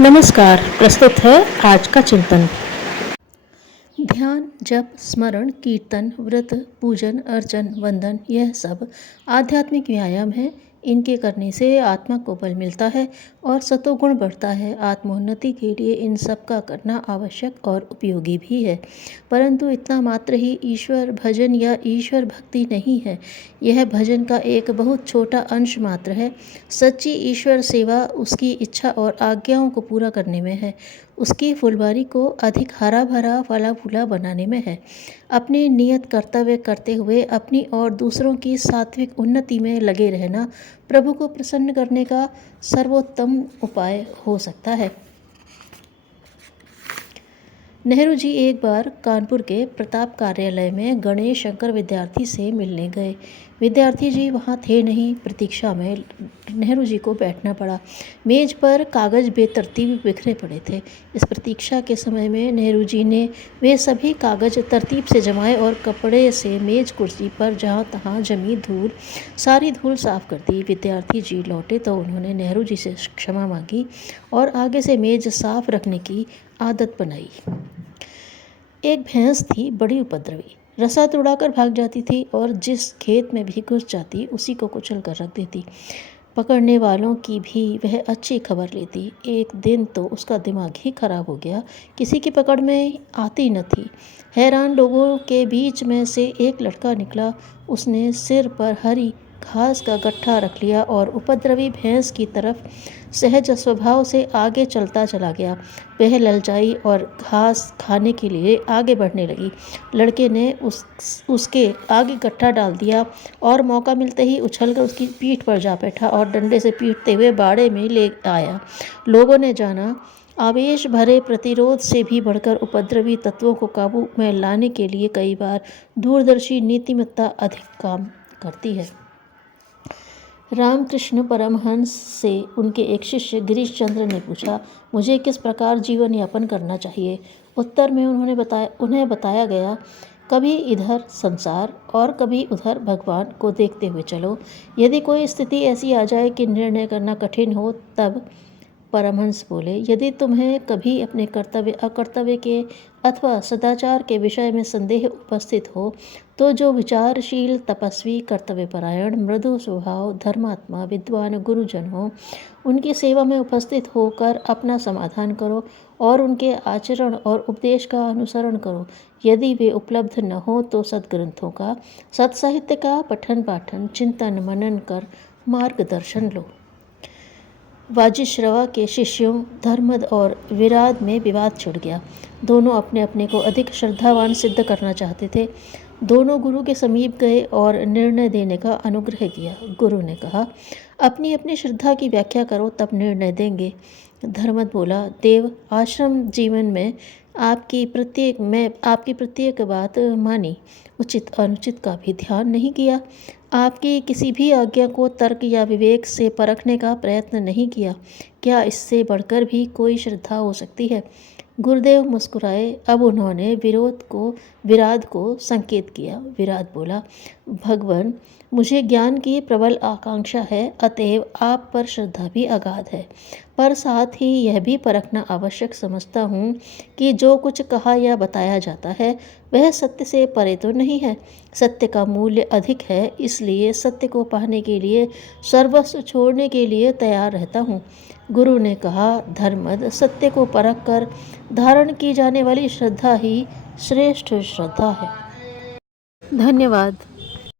नमस्कार। प्रस्तुत है आज का चिंतन। ध्यान, जप, स्मरण, कीर्तन, व्रत, पूजन, अर्चन, वंदन यह सब आध्यात्मिक व्यायाम है। इनके करने से आत्मा को बल मिलता है और सतोगुण बढ़ता है। आत्मोन्नति के लिए इन सब का करना आवश्यक और उपयोगी भी है, परंतु इतना मात्र ही ईश्वर भजन या ईश्वर भक्ति नहीं है। यह भजन का एक बहुत छोटा अंश मात्र है। सच्ची ईश्वर सेवा उसकी इच्छा और आज्ञाओं को पूरा करने में है, उसकी फुलवारी को अधिक हरा भरा फला फूला बनाने में है। अपने नियत कर्तव्य करते हुए अपनी और दूसरों की सात्विक उन्नति में लगे रहना प्रभु को प्रसन्न करने का सर्वोत्तम उपाय हो सकता है। नेहरू जी एक बार कानपुर के प्रताप कार्यालय में गणेश शंकर विद्यार्थी से मिलने गए। विद्यार्थी जी वहाँ थे नहीं। प्रतीक्षा में नेहरू जी को बैठना पड़ा। मेज पर कागज़ बेतरतीब बिखरे पड़े थे। इस प्रतीक्षा के समय में नेहरू जी ने वे सभी कागज़ तरतीब से जमाए और कपड़े से मेज कुर्सी पर जहाँ तहाँ जमी सारी धूल साफ कर दी। विद्यार्थी जी लौटे तो उन्होंने नेहरू जी से क्षमा मांगी और आगे से मेज साफ रखने की आदत बनाई। एक भैंस थी, बड़ी उपद्रवी। रसा तुड़ाकर भाग जाती थी और जिस खेत में भी घुस जाती उसी को कुचल कर रख देती। पकड़ने वालों की भी वह अच्छी खबर लेती। एक दिन तो उसका दिमाग ही खराब हो गया, किसी की पकड़ में आती न थी। हैरान लोगों के बीच में से एक लड़का निकला। उसने सिर पर हरी घास का गट्ठा रख लिया और उपद्रवी भैंस की तरफ सहज स्वभाव से आगे चलता चला गया। वह ललचाई और घास खाने के लिए आगे बढ़ने लगी। लड़के ने उसके आगे गट्ठा डाल दिया और मौका मिलते ही उछलकर उसकी पीठ पर जा बैठा और डंडे से पीटते हुए बाड़े में ले आया। लोगों ने जाना, आवेश भरे प्रतिरोध से भी बढ़कर उपद्रवी तत्वों को काबू में लाने के लिए कई बार दूरदर्शी नीतिमत्ता अधिक काम करती है। रामकृष्ण परमहंस से उनके एक शिष्य गिरीश चंद्र ने पूछा, मुझे किस प्रकार जीवन यापन करना चाहिए। उत्तर में उन्हें बताया गया, कभी इधर संसार और कभी उधर भगवान को देखते हुए चलो। यदि कोई स्थिति ऐसी आ जाए कि निर्णय करना कठिन हो, तब परमहंस बोले, यदि तुम्हें कभी अपने कर्तव्य अकर्तव्य के अथवा सदाचार के विषय में संदेह उपस्थित हो, तो जो विचारशील, तपस्वी, कर्तव्यपरायण, मृदु स्वभाव, धर्मात्मा, विद्वान गुरुजन हो, उनकी सेवा में उपस्थित होकर अपना समाधान करो और उनके आचरण और उपदेश का अनुसरण करो। यदि वे उपलब्ध न हो तो सद्ग्रंथों का, सत्साहित्य का पठन पाठन, चिंतन मनन कर मार्गदर्शन लो। वाजिश्रवा के शिष्यों धर्मद और विराद में विवाद छिड़ गया। दोनों अपने अपने को अधिक श्रद्धावान सिद्ध करना चाहते थे। दोनों गुरु के समीप गए और निर्णय देने का अनुग्रह किया। गुरु ने कहा, अपनी अपनी श्रद्धा की व्याख्या करो, तब निर्णय देंगे। धर्मद बोला, देव, आश्रम जीवन में आपकी प्रत्येक बात मानी, उचित अनुचित का भी ध्यान नहीं किया। आपकी किसी भी आज्ञा को तर्क या विवेक से परखने का प्रयत्न नहीं किया। क्या इससे बढ़कर भी कोई श्रद्धा हो सकती है। गुरुदेव मुस्कुराए। अब उन्होंने विराद को संकेत किया। विराद बोला, भगवान, मुझे ज्ञान की प्रबल आकांक्षा है, अतएव आप पर श्रद्धा भी अगाध है, पर साथ ही यह भी परखना आवश्यक समझता हूँ कि जो कुछ कहा या बताया जाता है वह सत्य से परे तो नहीं है। सत्य का मूल्य अधिक है, इसलिए सत्य को पाने के लिए सर्वस्व छोड़ने के लिए तैयार रहता हूँ। गुरु ने कहा, धर्मद, सत्य को परख कर धारण की जाने वाली श्रद्धा ही श्रेष्ठ श्रद्धा है। धन्यवाद।